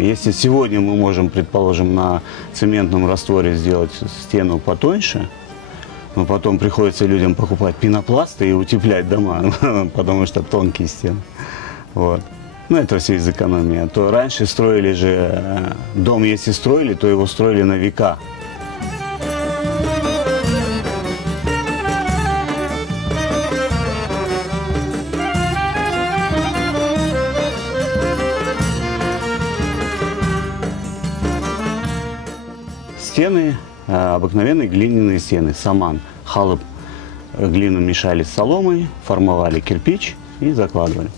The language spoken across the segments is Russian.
Если сегодня мы можем, предположим, на цементном растворе сделать стену потоньше, но потом приходится людям покупать пенопласты и утеплять дома, потому что тонкие стены. Вот. Ну, это все из экономии. То раньше строили же, дом если строили, то его строили на века. Стены, обыкновенные глиняные стены, саман, халып, глину мешали с соломой, формовали кирпич и закладывали.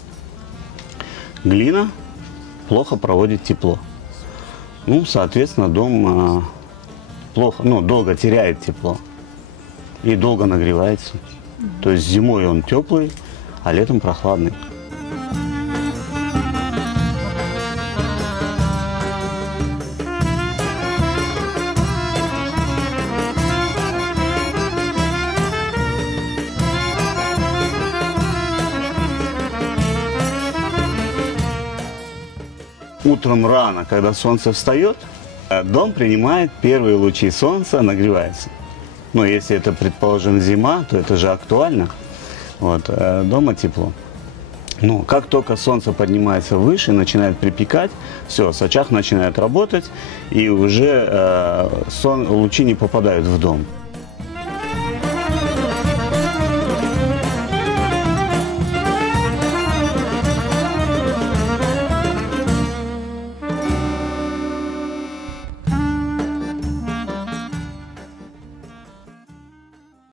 Глина плохо проводит тепло. Ну, соответственно, дом долго теряет тепло и долго нагревается. То есть зимой он теплый, а летом прохладный. Утром рано, когда солнце встает, дом принимает первые лучи солнца, нагревается. Но если это, предположим, зима, то это же актуально. Вот, дома тепло. Но как только солнце поднимается выше, начинает припекать, все, сачах начинает работать, и уже лучи не попадают в дом.